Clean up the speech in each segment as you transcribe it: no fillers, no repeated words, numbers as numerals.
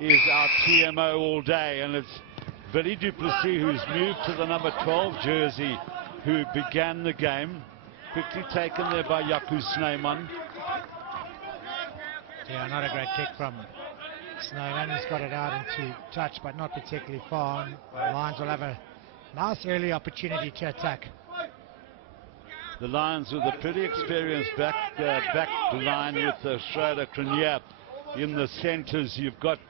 is our TMO all day, and it's Billy du Plessis who's moved to the number 12 jersey, who began the game. Quickly taken there by Jaco Snyman. Yeah, not a great kick from Snyman. He's got it out into touch, but not particularly far. And the Lions will have a nice early opportunity to attack. The Lions with a pretty experienced back line with Schroeder, Cronje in the centres. You've got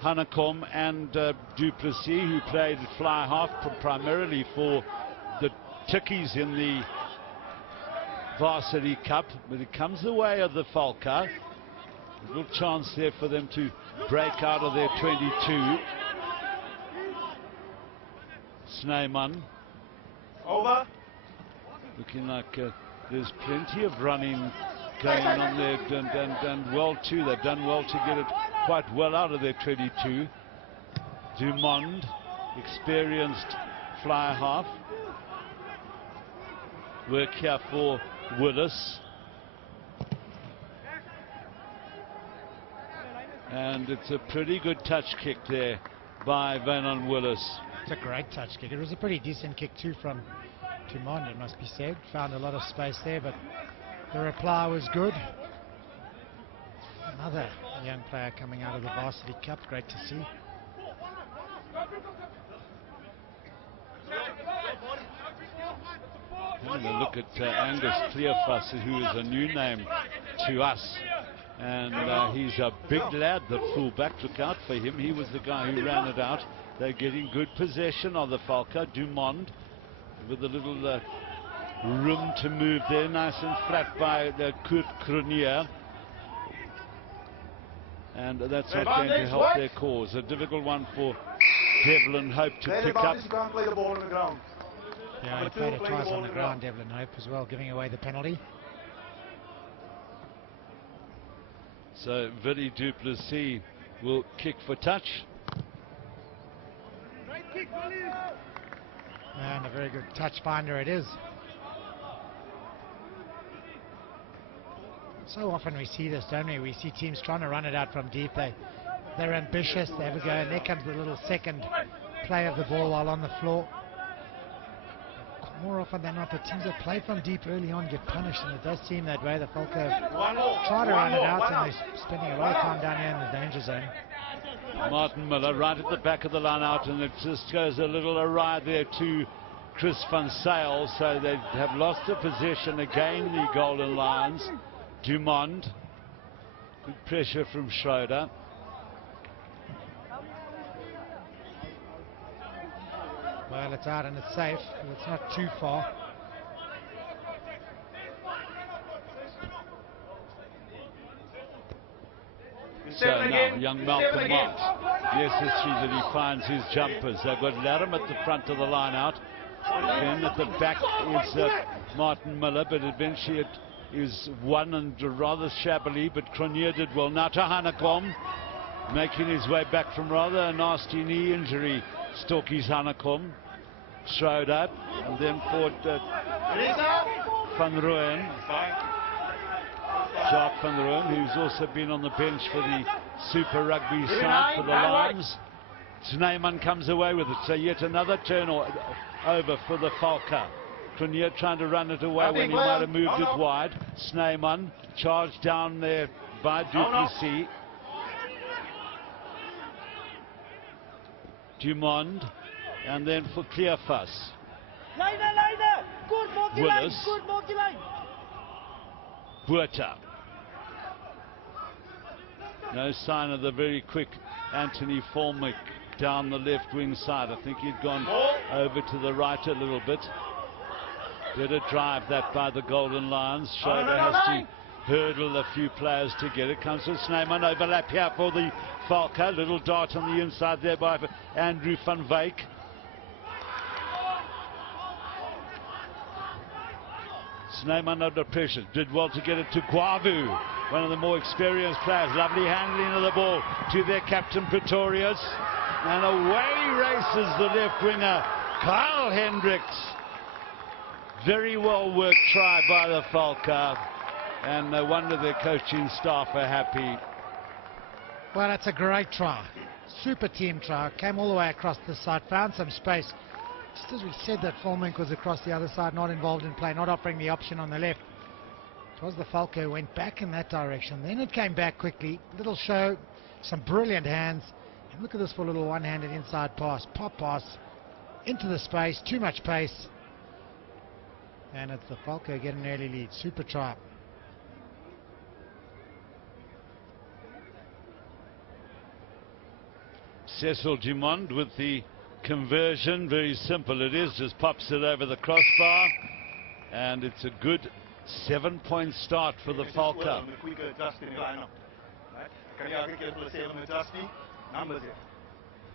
Hanekom and du Plessis, who played fly half primarily for the Tikkies in the Varsity Cup, but it comes the way of the Valke. A little chance there for them to break out of their 22. Snyman. Over. Looking like there's plenty of running going on there, and well too. They've done well to get it quite well out of their 22. Dumond, experienced fly half. Work here for Willis. And it's a pretty good touch kick there by Vernon Willis. It's a great touch kick. It was a pretty decent kick too from Dumond, it must be said. Found a lot of space there, but the reply was good. Another young player coming out of the Varsity Cup. Great to see. Having a look at Angus Cleophas, who is a new name to us. And he's a big lad, the fullback. Look out for him. He was the guy who ran it out. They're getting good possession of the Valke. Dumond with a little room to move there. Nice and flat by Kurt Cronje. And that's not going to help their cause. A difficult one for Devlin Hope to pick up. Yeah, he played it twice on the ground, Devlin Hope, as well, giving away the penalty. So Billy du Plessis will kick for touch. And a very good touch finder it is. So often we see this, don't we? We see teams trying to run it out from deep. They're ambitious, they have a go, and there comes the little second play of the ball while on the floor. More often than not, the teams that play from deep early on get punished, and it does seem that way. The Valke try to run it out, and they're spending a lot of time down here in the danger zone. Martin Miller right at the back of the line out, and it just goes a little awry there to Chris van Zyl. So they have lost the possession again, the Golden Lions. Dumond, good pressure from Schroeder. Well, it's out and it's safe, but it's not too far. So now, young Malcolm Marks, necessary that he finds his jumpers. They've got Laram at the front of the line out. Then at the back is Martin Miller, but eventually it is won and rather shabbily, but Cronje did well. Now to Hanekom, making his way back from rather a nasty knee injury. Storkies Hanekom. Schroeder, and then for Van Rooyen. Jacques Van Rooyen, who's also been on the bench for the Super Rugby side for the Lions. Snyman comes away with it, so yet another turnover for the Valke. Cronje trying to run it away when he might have moved it wide. Snyman charged down there by du Plessis. Dumond, and then for Cleophas. Willis. Buerta. No sign of the very quick Anthony Formick down the left wing side. I think he'd gone over to the right a little bit. Did a drive that by the Golden Lions. Schroeder has to hurdle a few players to get it. Comes with Snyman, overlap here for the Valke. Little dart on the inside there by Andrew van Wyk. Snyman under pressure, did well to get it to Guavu, one of the more experienced players. Lovely handling of the ball to their captain Pretorius, and away races the left winger Kyle Hendricks. Very well worked try by the Valke, and no wonder their coaching staff are happy. Well, that's a great try. Super team try. Came all the way across the side, found some space. Just as we said that Volmink was across the other side, not involved in play, not offering the option on the left. It was the Valke who went back in that direction. Then it came back quickly. Little show, some brilliant hands. And look at this for a little one-handed inside pass. Pop pass into the space. Too much pace. And it's the Valke getting an early lead. Super try. Cecil Dumond with the conversion. Very simple it is. Just pops it over the crossbar. And it's a good 7-point start for the Valke. A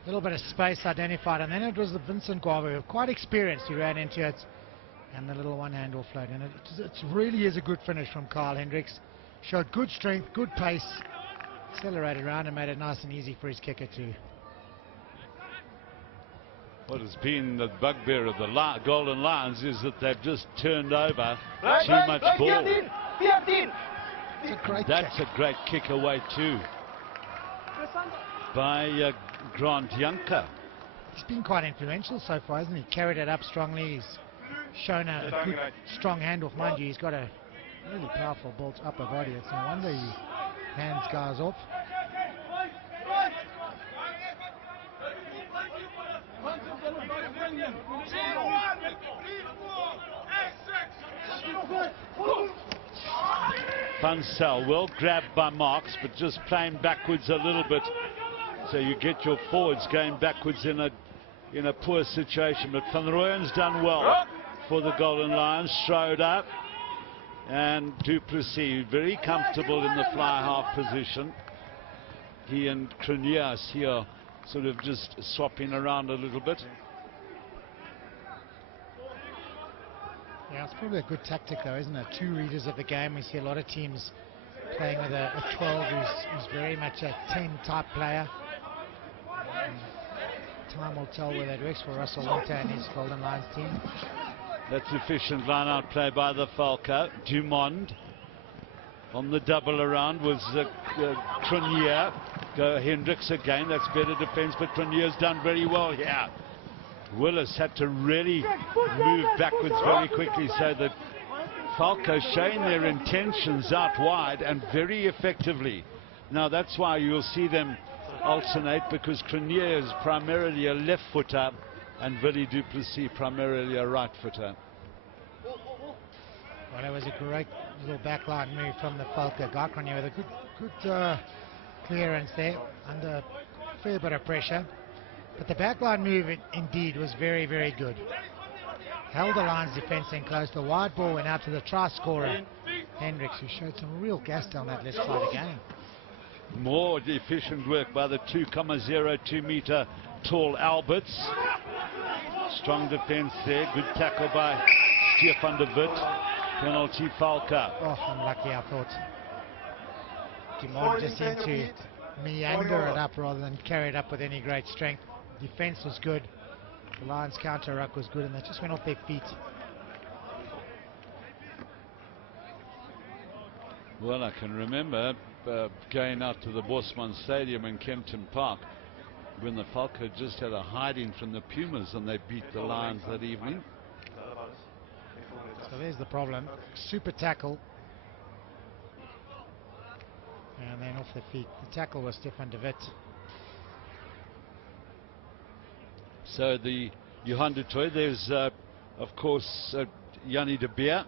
little bit of space identified, and then it was the Vincent Guava, quite experienced. He ran into it, and the little one-hand offload. And it really is a good finish from Carl Hendricks. Showed good strength, good pace, accelerated around and made it nice and easy for his kicker too. What has been the bugbear of the Golden Lions is that they've just turned over too much ball. That's a great kick away too by Grant Janker. He's been quite influential so far, hasn't he? Carried it up strongly. He's shown a good, strong handoff. Mind you, he's got a really powerful bolt upper body. It's no wonder he hands guys off. Funsell well grabbed by Marks, but just playing backwards a little bit, so you get your forwards going backwards in a poor situation. But Van Rooyen's done well for the Golden Lions. Schroeder and Du Plessis very comfortable in the fly half position. He and Creniers here sort of just swapping around a little bit. Yeah, it's probably a good tactic though, isn't it? Two readers of the game. We see a lot of teams playing with a 12 who's very much a 10 type player. Time will tell where that works for Russell Winter and his Golden Lions team. That's efficient line-out play by the Valke. Dumond on the double around was Crenier. Go Hendricks again. That's better defense, but Crenier's done very well here. Willis had to really move backwards very quickly, so that Valke showing their intentions out wide and very effectively. Now that's why you'll see them alternate, because Crenier is primarily a left footer and Willie Du Plessis primarily a right footer. Well, it was a great little backline move from the Valke. Guy Crenier with a good clearance there under a fair bit of pressure. But the backline move indeed was very, very good. Held the Lions defence in close. The wide ball went out to the try scorer, Hendricks, who showed some real gas down that left side again. More efficient work by the 2.02 meter tall Alberts. Strong defence there. Good tackle by Stefan de Wit. Penalty Valke. Oh, unlucky, I thought. Dumond just seemed to meander it up rather than carry it up with any great strength. Defence was good. The Lions counter ruck was good, and they just went off their feet. Well, I can remember going out to the Bosman Stadium in Kempton Park when the Valke just had a hiding from the Pumas and they beat the Lions that evening. So there's the problem. Super tackle. And then off their feet. The tackle was Stefan de Wit. So the Johan de Toy, there's of course Jannie de Beer.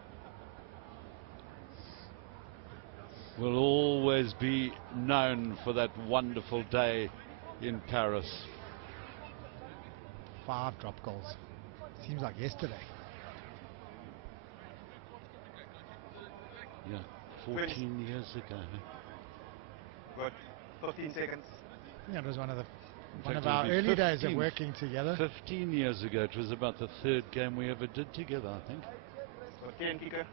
Will always be known for that wonderful day in Paris. 5 drop goals. Seems like yesterday. Yeah, 14 years ago. Good. 15 seconds. Yeah, it was one of our early days of working together. 15 years ago, it was about the 3rd game we ever did together, I think. 10 kicker.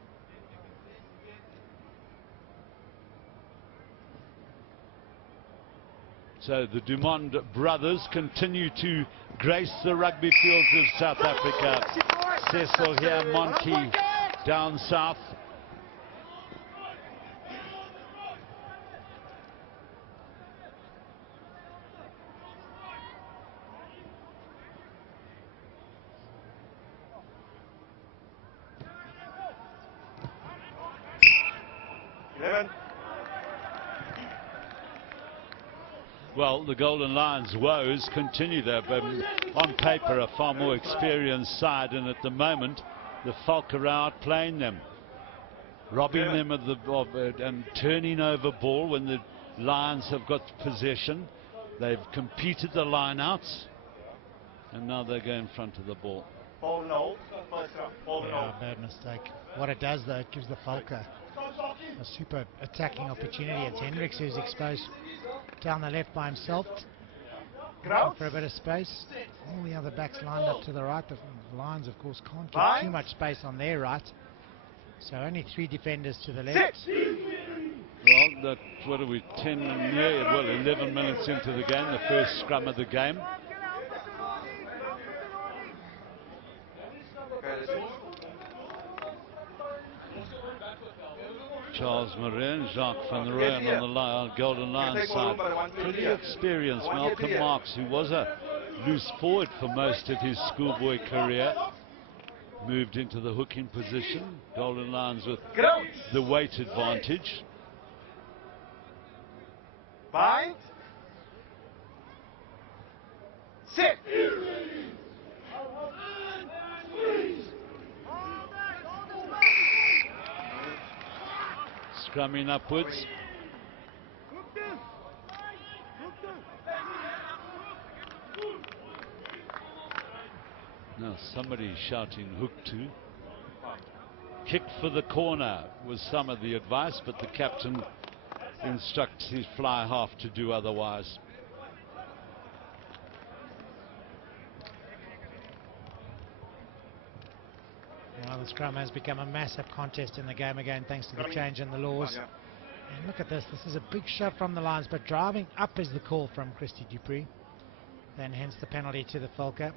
So the Dumond brothers continue to grace the rugby fields of South Africa. Cecil here, Monty down south. 11. Well, the Golden Lions' woes continue. They've on paper a far more experienced side, and at the moment the Valke are outplaying them, robbing them of and turning over ball when the Lions have got possession. They've competed the line-outs, and now they go in front of the ball. Yeah, bad mistake. What it does, though, it gives the Valke a super attacking opportunity. It's Hendricks who's exposed down the left by himself, looking for a bit of space. All the other backs lined up to the right. The Lions, of course, can't get too much space on their right, so only 3 defenders to the left. Well, what are we, 10 yeah, well, 11 minutes into the game, the first scrum of the game. Charles Morin, Jacques van Rooyen on the Golden Lions side. Pretty experienced. Malcolm Marx, who was a loose forward for most of his schoolboy career, moved into the hooking position. Golden Lions with the weight advantage. Bind. Sit. Scrumming upwards. Now somebody shouting hook to. Kick for the corner was some of the advice, but the captain instructs his fly half to do otherwise. Well, the scrum has become a massive contest in the game again, thanks to the change in the laws. And look at this. This is a big shot from the Lions, but driving up is the call from Christy Dupree. Then hence the penalty to the Valke. You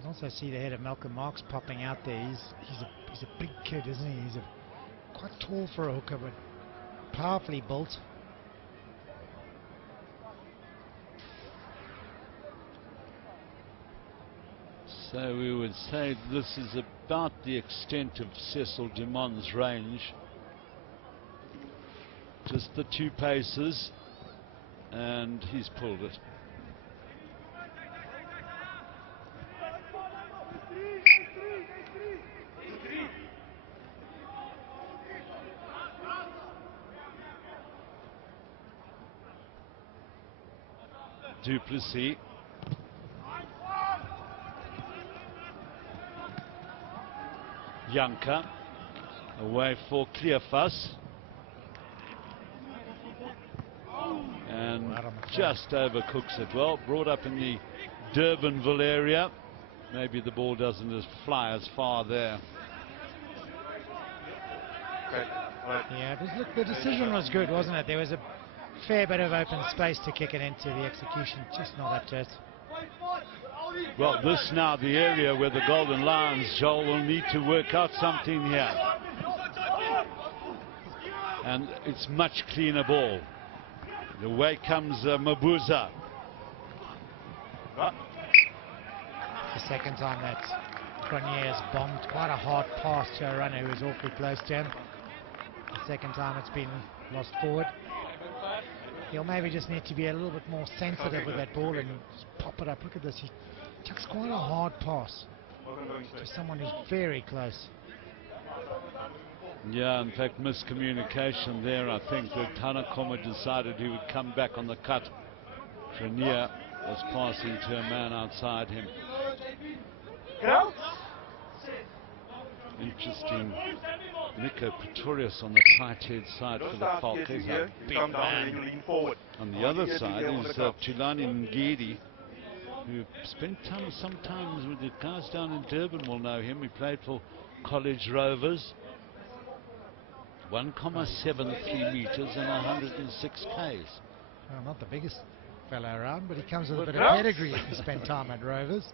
can also see the head of Malcolm Marx popping out there. He's a big kid, isn't he? He's quite tall for a hooker, but powerfully built. So we would say this is about the extent of Cecil Dumont's range. Just the 2 paces, and he's pulled it. Duplessis. Janka away for Clearfuss, and just overcooks it. Well, brought up in the Durbanville area. Maybe the ball doesn't fly as far there. Yeah, look, the decision was good, wasn't it? There was a fair bit of open space to kick it into. The execution just not up to it. Well, this now the area where the Golden Lions, Joel, will need to work out something here. And it's much cleaner ball. Away comes Mabuza. The second time that Cronier has bombed quite a hard pass to a runner who was awfully close to him. The second time it's been lost forward. He'll maybe just need to be a little bit more sensitive with that ball and just pop it up. Look at this. He takes quite a hard pass to someone who's very close. Yeah, in fact, miscommunication there. I think that Tanakoma decided he would come back on the cut. Trenier was passing to a man outside him. Interesting. Nico Pretorius on the tight head side for the Valke. He's a big man. On the other side is Tulani Ngidi, who spent time sometimes with the guys down in Durban will know him. He played for College Rovers. 1.73 meters and 106 Ks. Well, not the biggest fellow around, but he comes with a bit of pedigree if he spent time at Rovers.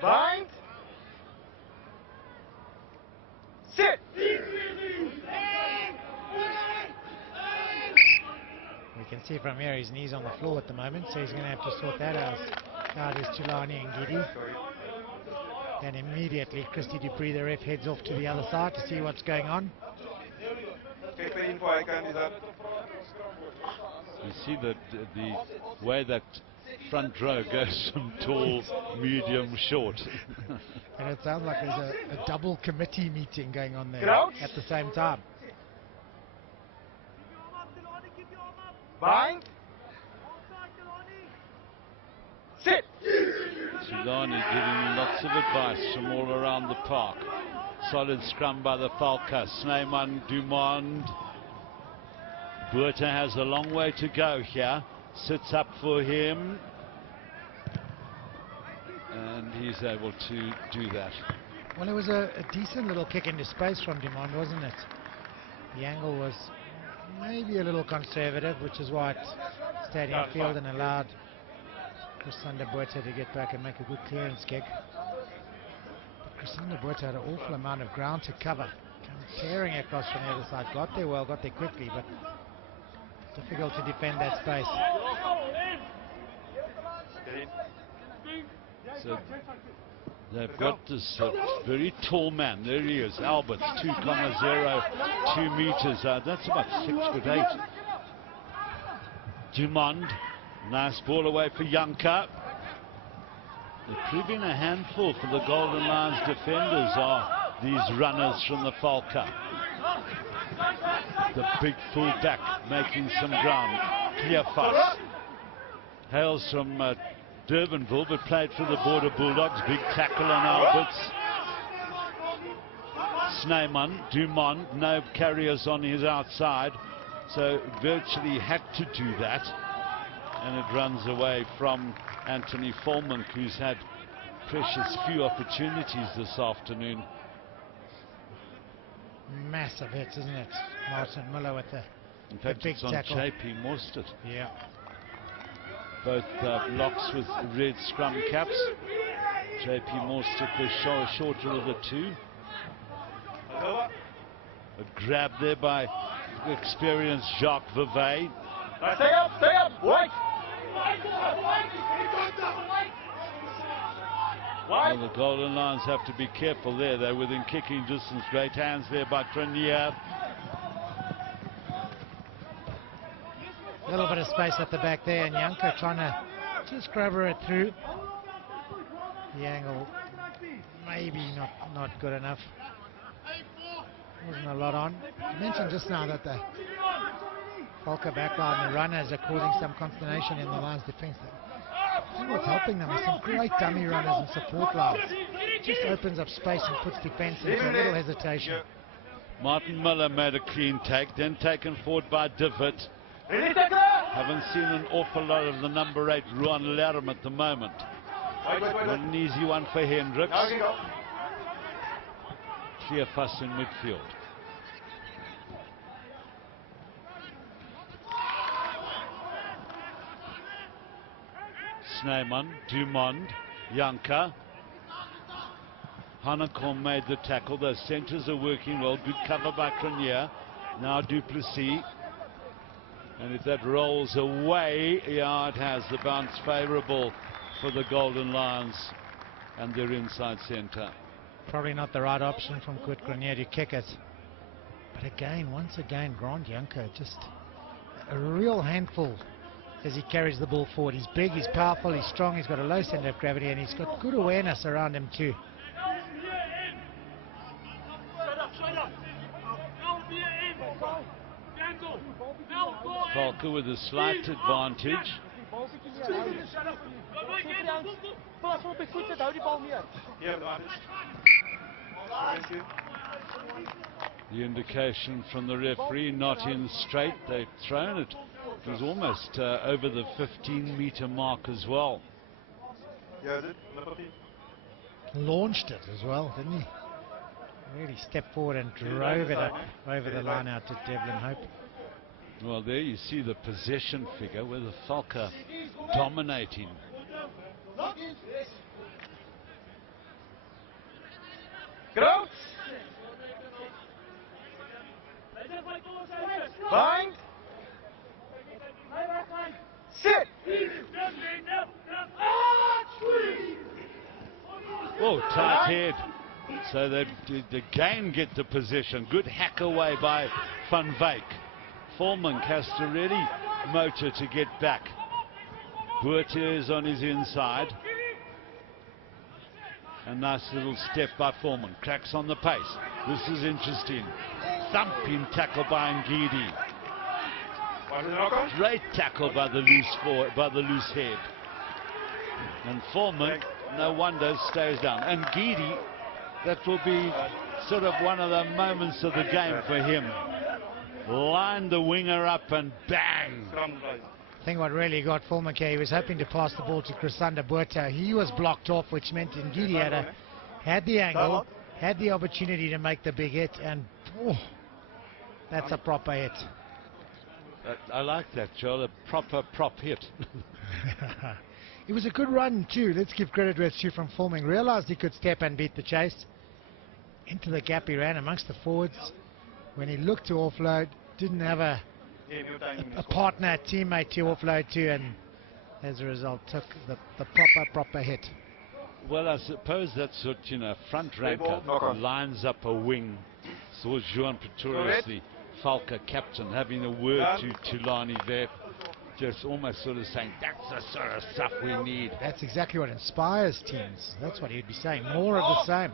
Bind. Sit. We can see from here his knees on the floor at the moment, so he's going to have to sort that out. Now it is Tulani Ngidi. Then immediately Christy Dupree, the ref, heads off to the other side to see what's going on. You see that the way that front row goes from tall, medium, short. And it sounds like there's a double committee meeting going on there at the same time. Bind. Sit. Silani giving lots of advice from all around the park. Solid scrum by the Valke. Snyman, Dumond. Buerta has a long way to go here. Sits up for him. And he's able to do that. Well, it was a decent little kick into space from Dumond, wasn't it? The angle was maybe a little conservative, which is why it stayed infield and allowed Crisanda Buerta to get back and make a good clearance kick. But Crisanda Buerta had an awful amount of ground to cover. Came tearing across from the other side. Got there well, got there quickly, but difficult to defend that space. So they've got this very tall man. There he is, Alberts, 2.02 meters. That's about 6'8". Dumond, nice ball away for Janka. They're proving a handful for the Golden Lions defenders are these runners from the Valke. The big full-back making some ground. Clearfuss hails from Durbanville, but played for the Border Bulldogs. Big tackle on Alberts. Snyman, Dumond, no carriers on his outside, so virtually had to do that. And it runs away from Anthony Volmonk, who's had precious few opportunities this afternoon. Massive hits, isn't it? Martin Miller with the big it's on tackle. JP Mostert. Yeah. Both locks with red scrum caps. JP Mostert the shorter of the two. A grab there by experienced Jacques Vevey. Stay up, wait. Well, the Golden Lions have to be careful there. They're within kicking distance. Great hands there by Grenier. A little bit of space at the back there, and Janka trying to just grab it through. The angle maybe not good enough. Wasn't a lot on. I mentioned just now that the Valke backline, the runners are causing some consternation in the Lions defence. I think what's helping them is some great dummy runners and support lines. Just opens up space and puts defence into a little hesitation. Martin Miller made a clean take, then taken forward by Divot. Haven't seen an awful lot of the number 8 Ruan Larum at the moment. Not an easy one for Hendricks. Clear fuss in midfield. Snyman, Dumond, Janka. Hanekom made the tackle. Those centres are working well. Good cover by Grenier. Now Duplessis. And if that rolls away, yeah, it has the bounce favourable for the Golden Lions and their inside centre. Probably not the right option from Kurt Grenier to kick it. But again, once again, Grant Janka, just a real handful as he carries the ball forward. He's big, he's powerful, he's strong, he's got a low centre of gravity, and he's got good awareness around him too. Valke with a slight advantage. The indication from the referee, not in straight. They've thrown it. It was almost over the 15-metre mark as well. Launched it as well, didn't he? Really stepped forward and drove it up over the line out to Devlin Hope. Well, there you see the possession figure with the Valke dominating. Go! Bind. Sit. Oh, tight head. So they again get the position. Good hack away by Van Wyk. Foreman has to really motor to get back. Buerta is on his inside. A nice little step by Foreman. Cracks on the pace. This is interesting. Thumping tackle by Ngidi. Great tackle by the loose head. And Foreman, no wonder, stays down. And Ngidi, that will be sort of one of the moments of the game for him. Line the winger up and bang. I think what really got Valke, he was hoping to pass the ball to Crisanda Buerta. He was blocked off, which meant Ngidi had the angle, had the opportunity to make the big hit, and that's a proper hit. I like that, Joel, a proper prop hit. It was a good run too. Let's give credit where it's due from Valke. Realised he could step and beat the chase. Into the gap he ran amongst the forwards. When he looked to offload, didn't have a partner, a teammate to offload to, and as a result took the proper hit. Well, I suppose that's what, front ranker lines up a wing. So Juan Pretorius, the Valke captain, having a word to Tulani there, just almost sort of saying, that's the sort of stuff we need. That's exactly what inspires teams. That's what he'd be saying, more of the same.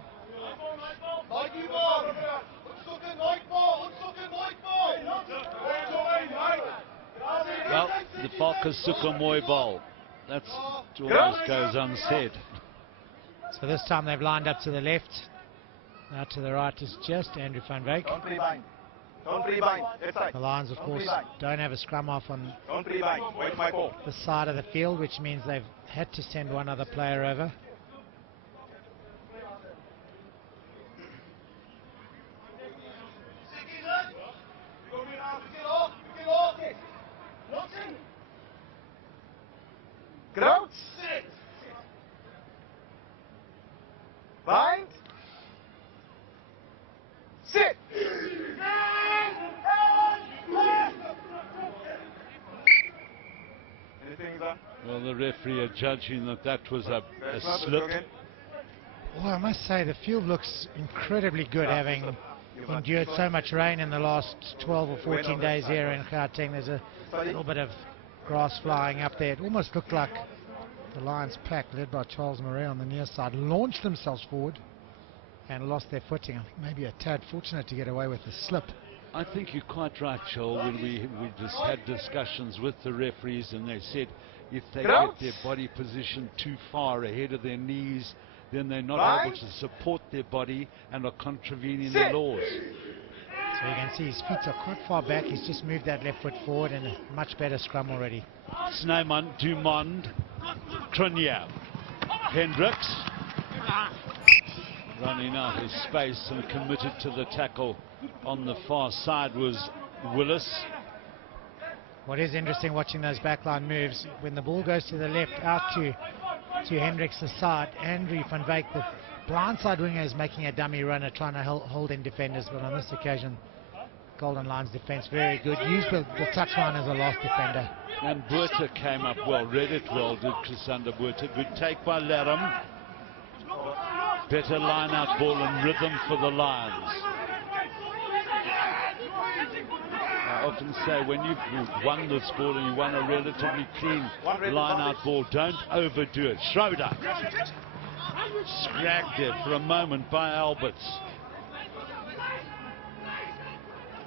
Well, the Valke Sukhumoi ball. That's almost goes unsaid. So this time they've lined up to the left. Now to the right is just Andrew van Wyk. The Lions, of course, don't have a scrum off on the side of the field, which means they've had to send one other player over. Groot. Bind. Sit. Well, the referee are judging that was a slip. Well, I must say the field looks incredibly good, having endured so much rain in the last 12 or 14 days here in Gauteng. There's a little bit of grass flying up there. It almost looked like the Lions pack, led by Charles Murray on the near side, launched themselves forward and lost their footing. I think maybe a tad fortunate to get away with the slip. I think you're quite right, Joel. When we just had discussions with the referees, and they said if they get their body position too far ahead of their knees, then they're not able to support their body and are contravening the laws. So you can see his feet are quite far back. He's just moved that left foot forward in a much better scrum already. Snyman, Dumond, Cronje, Hendricks running out of space, and committed to the tackle on the far side was Willis. What is interesting watching those backline moves, when the ball goes to the left out to Hendricks' side, Andrew van Wyk, the blindside winger, is making a dummy runner trying to hold in defenders, but on this occasion Golden Lions defence very good, used the touchline as a last defender. And Buerta came up well, read it well, did Crisanda Buerta. Good take by Laram. Better line out ball and rhythm for the Lions. I often say when you've won this ball and you won a relatively clean line out ball, don't overdo it. Schroeder scragged it for a moment by Alberts.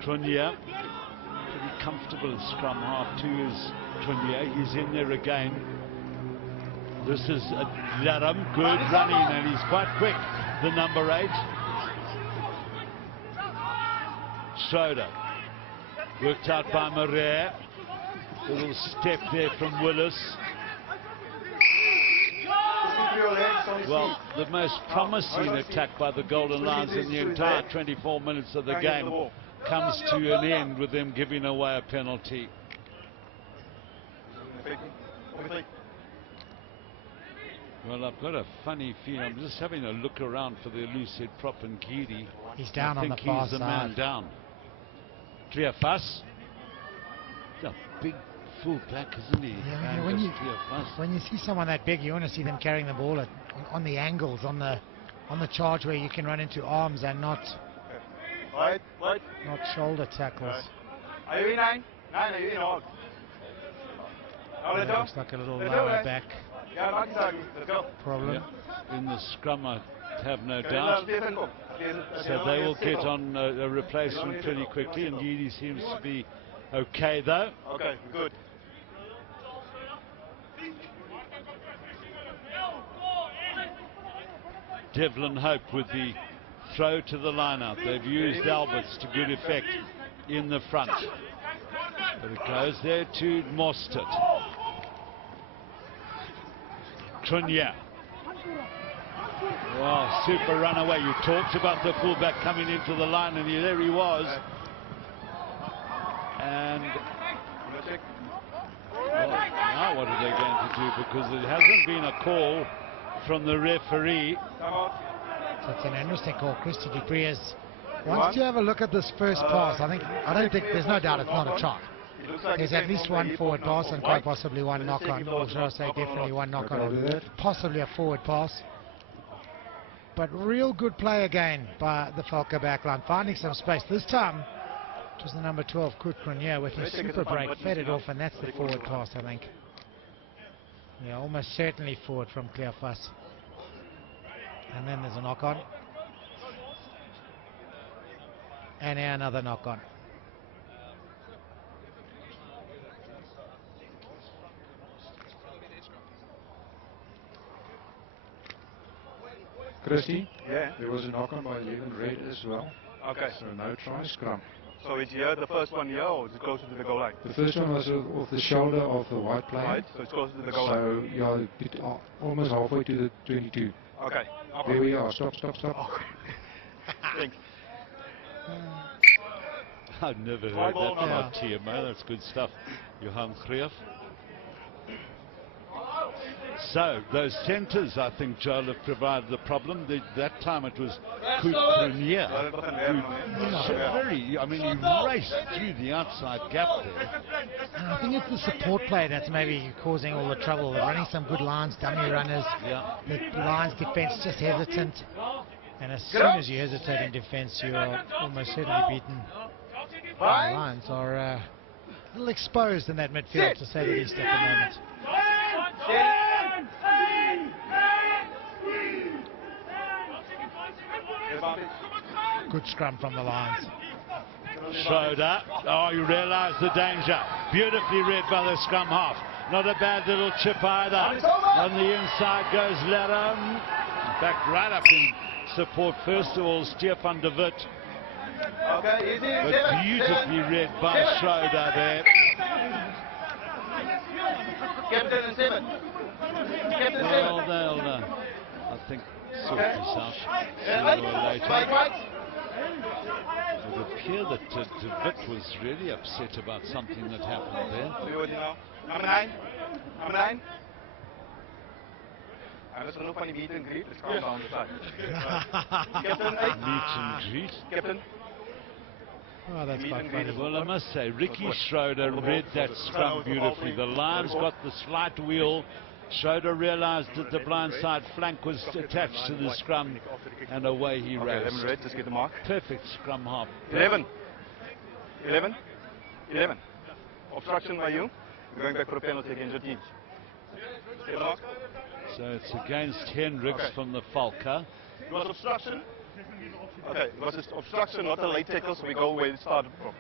Cronje pretty comfortable at scrum half. 2 is Cronje. He's in there again. This is Laram, good running, and he's quite quick, the number 8. Schroeder, worked out by Murray. Little step there from Willis. Well, the most promising attack by the Golden Lions in the entire 24 minutes of the game comes to an end with them giving away a penalty. Well, I've got a funny feeling. I'm just having a look around for the loose head prop, and Ngidi. He's down on the far side. I think he's the man down. Clear fuss. He's a big full back, isn't he? Yeah, when you see someone that big, you want to see them carrying the ball at on the angles, on the charge where you can run into arms and not shoulder tackles. Are you in 9? 9, are you in all? It looks like a little lower back problem. Yeah. In the scrum, I have no doubt. So they will get on a replacement pretty quickly. Indeed, he seems to be okay though. Okay, good. Devlin Hope with the throw to the line-out. They've used Alberts to good effect in the front. But it goes there to Mostert. Trunya. Well, super runaway. You talked about the fullback coming into the line, and there he was. And well, now what are they going to do? Because it hasn't been a call from the referee. So it's an interesting call. Christy Dupree is. Once you have a look at this first pass, I don't think there's no doubt it's not a try. There's at least one forward pass and quite possibly one knock-on, or should I say definitely one knock-on, possibly a forward pass. But real good play again by the Valke backline, finding some space. This time it was the number 12, Kurt Cronje, with his super break, fed it off, and that's the forward pass, I think. Yeah, almost certainly forward from Cleophas. And then there's a knock-on. And now another knock-on. Christy? Yeah. There was a knock-on by 11 red as well. Okay. So no try, scrum. So it's here, the first one here, or is it closer to the goal line? The first one was off the shoulder of the white player. Right, so it's closer to the goal line. So, yeah, almost halfway to the 22. Okay. There we are. Stop. Thanks. I've never heard that from our TMO. That's good stuff. Johan Greef. So those centres, I think, Joel, have provided the problem. That time it was Kurt Cronje, I mean, he raced through the outside gap there. And I think it's the support play that's maybe causing all the trouble. They're running some good lines, dummy runners. Yeah. The lines defence just hesitant. And as soon as you hesitate in defence, you are almost certainly beaten. The lines are a little exposed in that midfield, to say the least, at the moment. Good scrum from the lines. Schroeder. Oh, you realise the danger. Beautifully read by the scrum half. Not a bad little chip either. On the inside goes Laram. Back right up in support. First of all, Stefan de Wit. But beautifully read by Schroeder there. Captain and 7. Well, they'll, I think, sort this out sooner or later. It would appear that de Wit was really upset about something that happened there. Number 9. Number 9. I was genoeg van die meet and greet. Let's calm down the side. Captain 8. Meet and greet. Captain. Oh, that's quite funny. Well, I must say, Ricky Schroeder read that scrum beautifully. The Lions got the slight wheel. Schroeder realised that the blindside flank was attached to the scrum, and away he raced. 11 red, just get the mark. Perfect scrum half. 11. 11. 11. Obstruction by you. We're going back for a penalty against your teams. Get the mark. So it's against Hendricks from the Valke. It was obstruction. Okay, it was just obstruction, not a late tackle, so we go where it started from.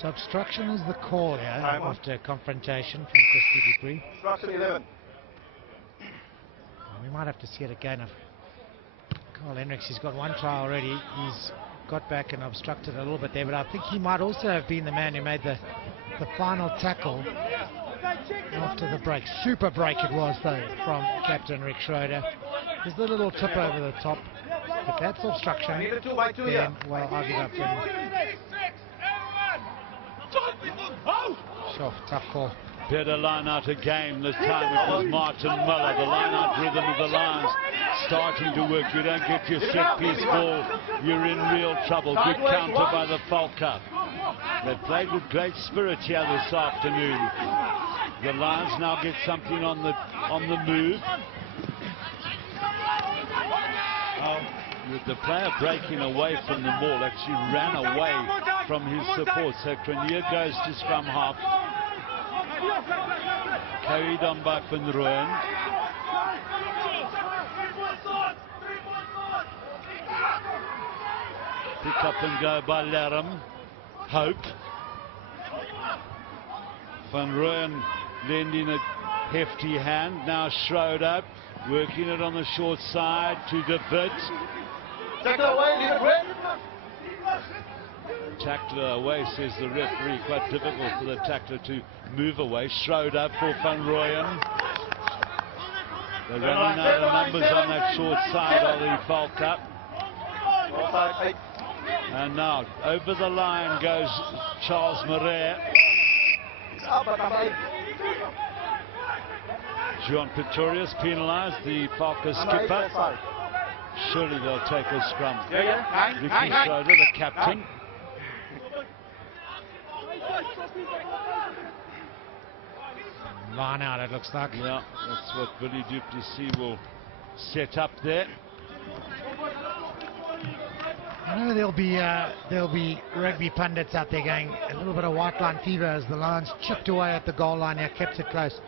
So obstruction is the call here after confrontation from Christy Dupree. Obstruction 11. We might have to see it again. Carl Hendricks, he's got one try already. He's got back and obstructed a little bit there, but I think he might also have been the man who made the final tackle after the break. Super break it was, though, from Captain Rick Schroeder. There's the little tip over the top. If that's obstruction, then, well, I'll give up. Sure, tough call. better line-out again. This time it was Martin Miller. The line-out rhythm of the Lions starting to work. You don't get your set-piece ball, you're in real trouble. Good counter by the Valke. They played with great spirit here this afternoon. The Lions now get something on the move. With the player breaking away from the ball, actually ran away from his support. So Cronje goes to scrum half. Carried on by Van Rooyen. Pick up and go by Laram. Hope. Van Rooyen lending a hefty hand. Now Schroeder working it on the short side to the bit. Tackler away, says the referee. Quite difficult for the tackler to move away. Schroeder for Van Rooyen. They're running out of numbers on that short side of the Valke. And now over the line goes Charles Murray. John Pretorius penalised, the Valke skipper. Surely they'll take a scrum. Vicky Schroeder, the captain. Line out, it looks like. Yeah, that's what Billy du Plessis will set up there. I know there'll be rugby pundits out there going a little bit of white line fever as the Lions chipped away at the goal line here, kept it close.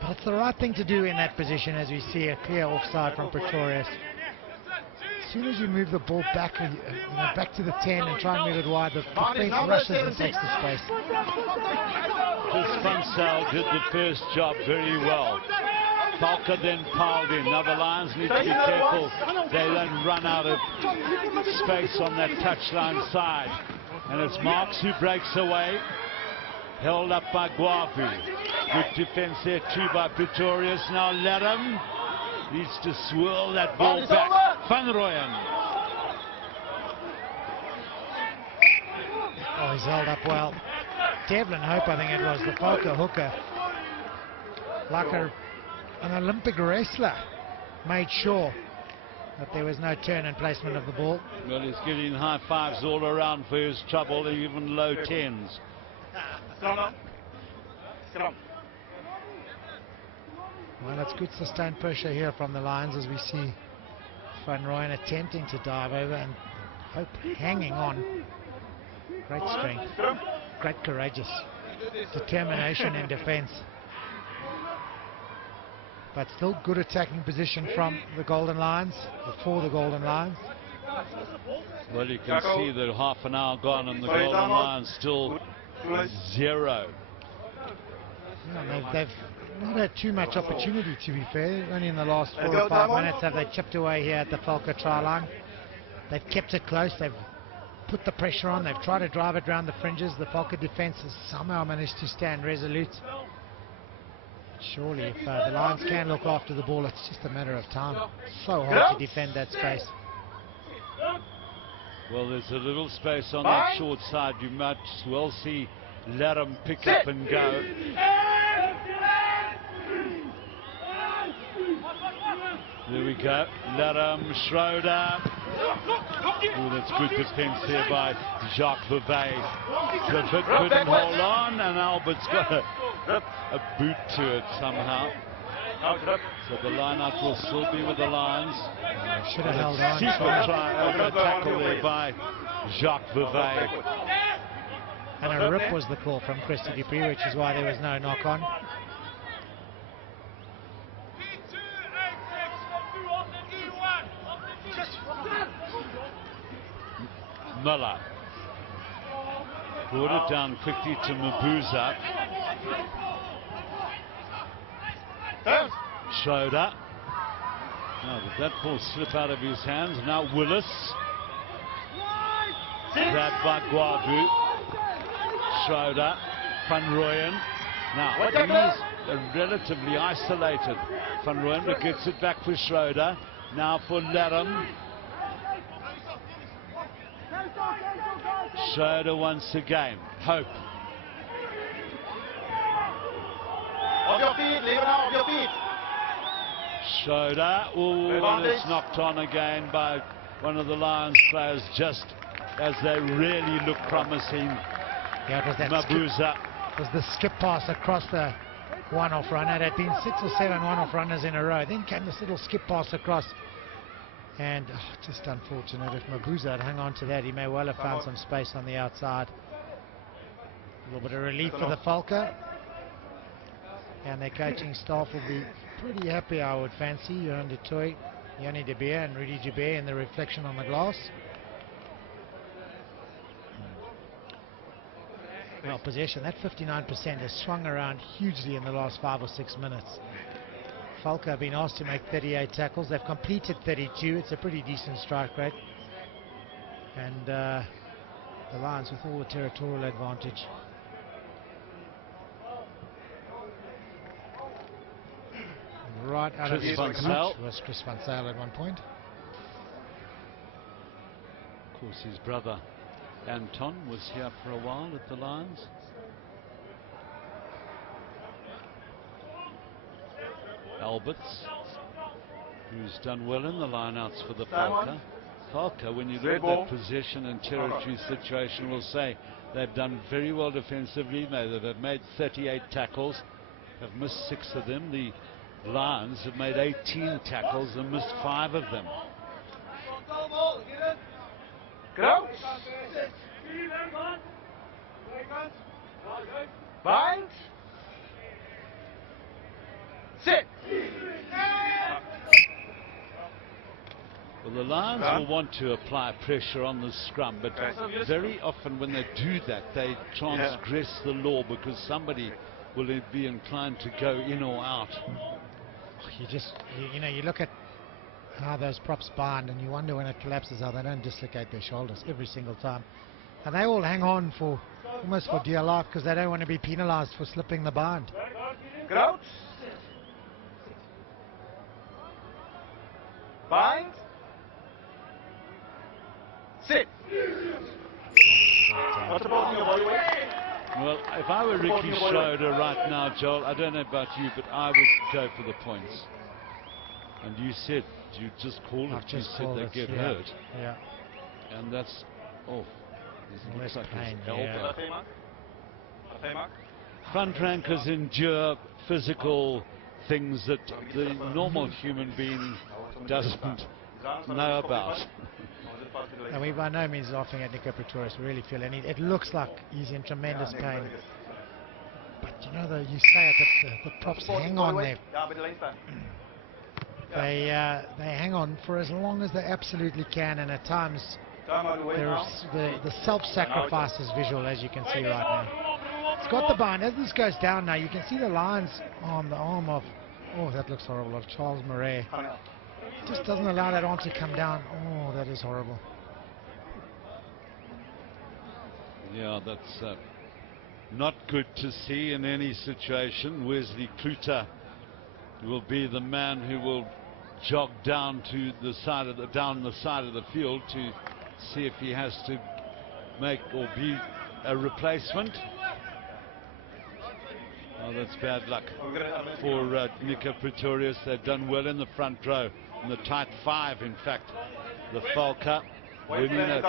But it's the right thing to do in that position, as we see a clear offside from Pretorius. As soon as you move the ball back, back to the 10 and try and move it wide, the defense rushes and takes the space. This Van Zyl did the first job very well. Valke then piled in. Now the Lions need to be careful they don't run out of space on that touchline side. And it's Marks who breaks away. Held up by Guavu. Good defense there too by Pretorius. Now Laram needs to swirl that ball back. Van Rooyen. Oh, he's held up well. Devlin Hope, I think it was, the Valke hooker. Like an Olympic wrestler, made sure that there was no turn and placement of the ball. Well, he's getting high fives all around for his trouble, even low tens. Well, it's good sustained pressure here from the Lions as we see Van Rooyen attempting to dive over and Hope hanging on. Great strength, great courageous determination in defense. But still good attacking position from the Golden Lions, or for the Golden Lions. Well, you can see that half an hour gone and the Golden Lions still 0. Yeah, they've not had too much opportunity, to be fair. Only in the last 4 or 5 minutes have they chipped away here at the Valke try line. They've kept it close. They've put the pressure on. They've tried to drive it around the fringes. The Valke defense has somehow managed to stand resolute. Surely, if the Lions can look after the ball, it's just a matter of time. So hard to defend that space. Well, there's a little space on that short side. You might well see Laram pick up and go. There we go. Laram, Schroeder. Oh, that's good defense here by Jacques Vevey. Griffith couldn't hold on, and Albert's got a boot to it somehow. So the line-out will still be with the Lions. Should have held on. Super tackle there by Jacques Vevey. And a rip was the call from Christy Dupree, which is why there was no knock-on. Miller brought it down quickly to Mabuza. Schroeder. Now did that ball slip out of his hands? Now Willis. Grabbed by Guavu. Schroeder. Van Rooyen. Now he's relatively isolated. Van Rooyen, but gets it back for Schroeder. Now for Laram. Schroeder once again. Hope. Off your feet, leave it now, off your feet. Schroeder. Ooh, and Advantage. it's knocked on again by one of the Lions players just as they really look promising. Yeah, it was that Mabuza. It was the skip pass across the one-off runner. It had been 6 or 7 one-off runners in a row. Then came this little skip pass across. And just unfortunate. If Mabuza had hung on to that, he may well have found some space on the outside. A little bit of relief for the Valke. And their coaching staff will be pretty happy, I would fancy. Johan de Toy, Yanni de Beer and Rudy Joubert in the reflection on the glass. Well, possession, that 59% has swung around hugely in the last 5 or 6 minutes. Valke have been asked to make 38 tackles. They've completed 32. It's a pretty decent strike rate. And the Lions with all the territorial advantage. Right out of Chris his Van Zyl. was Chris Van Zyl at one point. Of course, his brother Anton was here for a while at the Lions. Alberts, who's done well in the lineouts for the Valke. Valke, when you look at that possession and territory situation, will say they've done very well defensively. They've made 38 tackles, have missed 6 of them. The Lions have made 18 tackles and missed 5 of them. Crouch. Bind. Sit. Well, the Lions will want to apply pressure on the scrum, but very often when they do that, they transgress the law because somebody will be inclined to go in or out. You look at how those props bind and you wonder when it collapses how they don't dislocate their shoulders every single time. And they all hang on for almost for dear life because they don't want to be penalized for slipping the bind. Crouch. Bind. Sit. What's about your body weight? Well, if I were Ricky Schroeder right now, Joel, I don't know about you, but I would go for the points. And you said, you just called it, you said they get hurt. Yeah. And that's, looks like pain, his elbow. Yeah. Front rankers endure physical things that the normal human being doesn't know about. And we by no means laughing at Nico Pretorius. We really feel, and it looks like he's in tremendous pain. But you know, you say it, the props hang on there. They hang on for as long as they absolutely can, and at times the self-sacrifice is visual, as you can see right now. It's got the bind. As this goes down now, you can see the lines on the arm of, that looks horrible, of Charles Murray. Just doesn't allow that arm to come down. Oh, that is horrible. Yeah, that's not good to see in any situation. Wesley Kluter will be the man who will jog down to the side of the field to see if he has to make or be a replacement. Oh, that's bad luck for Nico Pretorius. They've done well in the front row, in the tight 5, in fact. The Valke winning a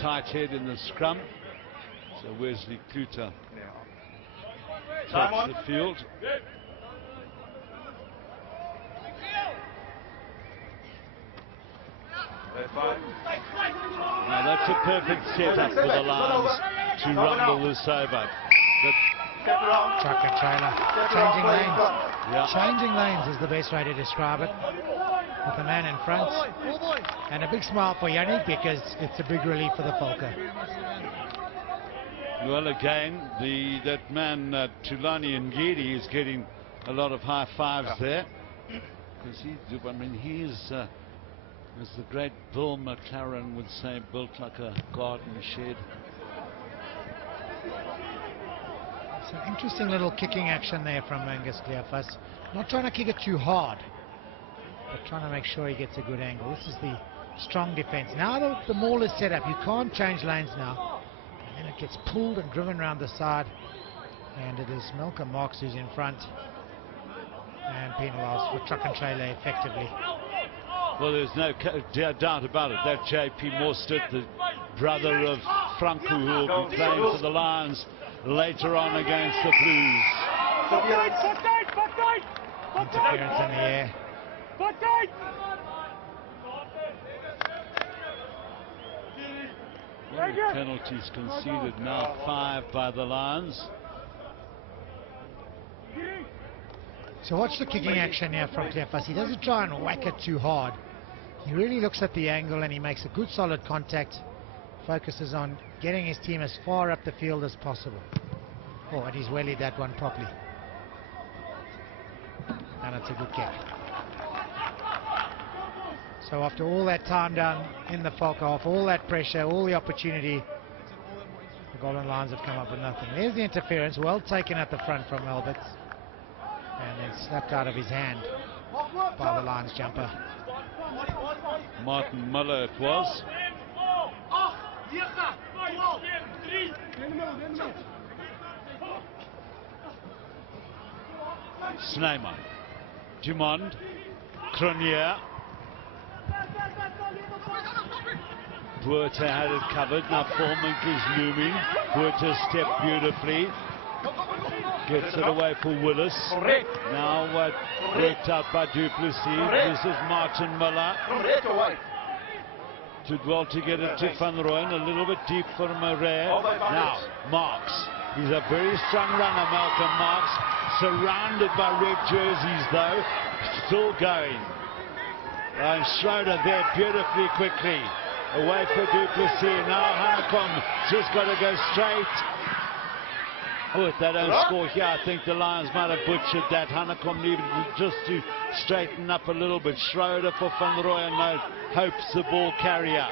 tight head in the scrum. So Wesley Kluter takes the field. Now that's a perfect setup for the Lions to rumble this over. Truck and trailer. Changing lanes. Yeah. Changing lanes is the best way to describe it. With the man in front. And a big smile for Yannick because it's a big relief for the Valke. Well, again, that man Tulani Ngidi is getting a lot of high fives there. Because he's, as the great Bill McLaren would say, built like a garden shed. It's an interesting little kicking action there from Angus Cleophas. Not trying to kick it too hard, but trying to make sure he gets a good angle. This is the strong defense. Now the maul is set up. You can't change lanes now. And then it gets pulled and driven around the side. And it is Malcolm Marks who's in front and penalised for truck and trailer effectively. Well, there's no doubt about it. That J.P. Mostert, the brother of Franco, who will be playing for the Lions later on against the Blues. Interference in the air. Many penalties conceded now, 5 by the Lions. So watch the kicking action here from Cleophas. He doesn't try and whack it too hard. He really looks at the angle and he makes a good solid contact. Focuses on getting his team as far up the field as possible. Oh, and he's wellied that one properly. And it's a good kick. So after all that time down in the Valke half, all that pressure, all the opportunity, the Golden Lions have come up with nothing. There's the interference, well taken at the front from Alberts. And then slapped out of his hand by the Lions jumper. Martin Muller it was. Snyman, Dumond, Cronier. Buerta had it covered. Now Formank is looming. Buerta stepped beautifully. Gets it away for Willis. Now worked out by Duplessis. This is Martin Muller. Did well to get it to Van Rooyen. A little bit deep for Murray. Now Marks. He's a very strong runner, Malcolm Marks. Surrounded by red jerseys though. Still going. And Schroeder there beautifully quickly. Away for Duplessis. Now Hanekom just got to go straight. Oh, if they don't score here, I think the Lions might have butchered that. Hanekom needed just to straighten up a little bit. Schroeder for Van Rooyen. No hopes the ball carrier.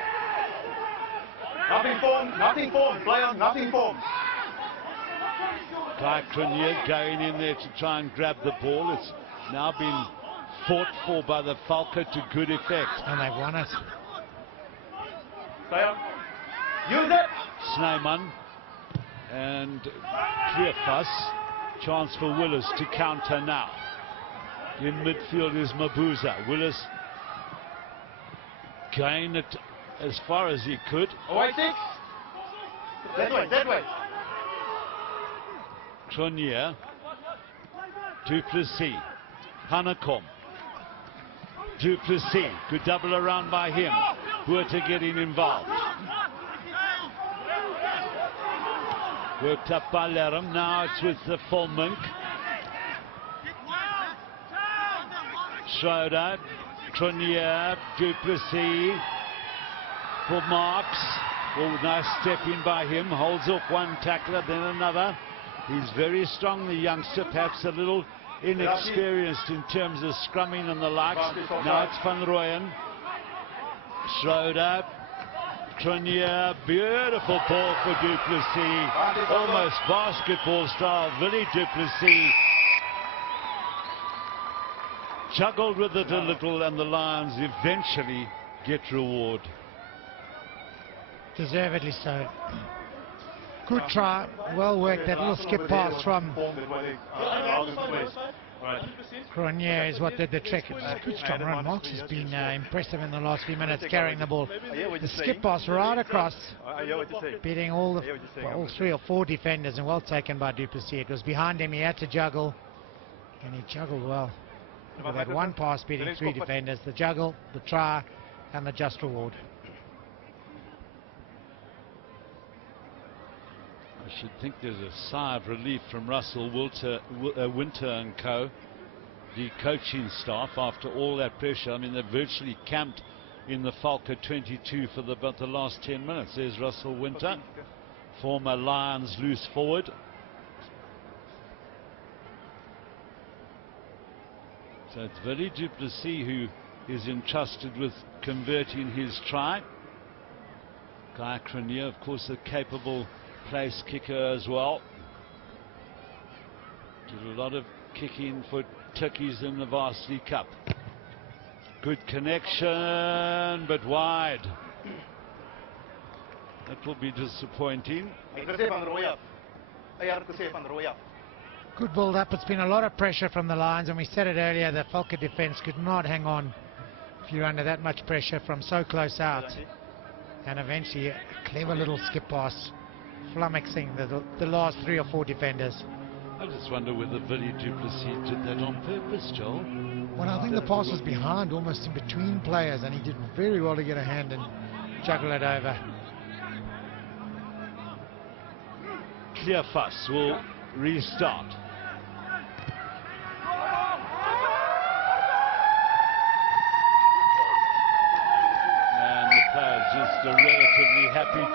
Nothing form, player, nothing form. Guy Cronier going in there to try and grab the ball. It's now been fought for by the Valke to good effect. And they've won it. Player, use it. Snyman and Cleophas. Chance for Willis to counter now. In midfield is Mabuza. Willis going it as far as he could. Away 6. That way. Cronier, Duplessis, Hanekom, Duplessis, good double around by him. Buerta getting involved. Worked up by Laram. Now it's with the Formank. Schroeder, Cronier, Duplessis for Marks. Oh, nice step in by him. Holds up one tackler, then another. He's very strong, the youngster, perhaps a little inexperienced in terms of scrumming and the likes. Now it's Van Rooyen. Schroeder, Cronier, beautiful ball for Duplessis. Almost basketball style, Willie Duplessis. Juggled with it a little and the Lions eventually get reward. Deservedly so. Good try, well worked. That little skip pass from Cronier is what did the trick. It was a good strong run. Marks has been impressive in the last few minutes carrying the ball. The skip pass right across, beating all 3 or 4 defenders, and well taken by Duplessis. It was behind him, he had to juggle, and he juggled well. With that one pass beating 3 defenders, the juggle, the try, and the just reward. I should think there's a sigh of relief from Russell Winter and co, the coaching staff, after all that pressure. I mean, they've virtually camped in the Valke 22 for about the last 10 minutes. There's Russell Winter, former Lions loose forward. So it's Willie Duplessis who is entrusted with converting his try. Guy Cronier, of course, a capable place kicker as well. Did a lot of kicking for Turkeys in the Varsity Cup. Good connection, but wide. That will be disappointing. Good build-up. It's been a lot of pressure from the Lions, and we said it earlier, the Valke defence could not hang on if you're under that much pressure from so close out. And eventually a clever little skip pass, flummoxing the last 3 or 4 defenders. I just wonder whether Billy Duplessis did that on purpose, Joel. Well, I think the pass was behind, almost in between players, and he did very well to get a hand and juggle it over. Clear fuss will restart. And the players just are relatively happy